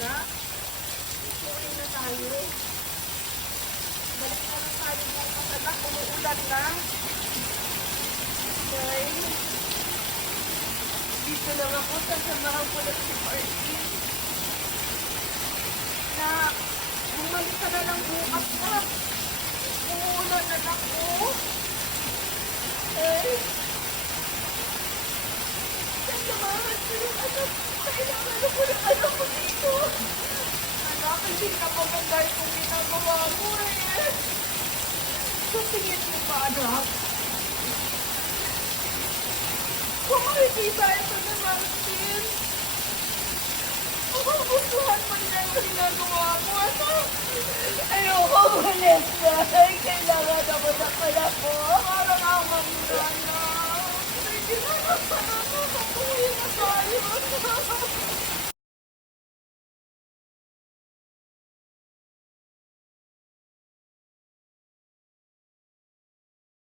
na. Uwi na tayo. Balik na lang tayo bukas anak. Umuulan na. Okay. Dito lang ako. Sasamahan ko lang si Martin. Na, bumalik ka na lang bukas na. Umuulan na lang ko. Okay. Sasamahan ko yung anak. Kailangan ako ng anak ko dito. Anak, hindi na maganda itong ginagawa mo eh. Sa tingin mo ba, anak? Kung makikita ito na Martin, magugustuhan mo nila yung ginagawa mo, anak. Ayoko ulit na. Kailangan ako ng anak ko. Parang awang mo na, anak. Hindi na lang sana ako. Uwi na tayo, anak.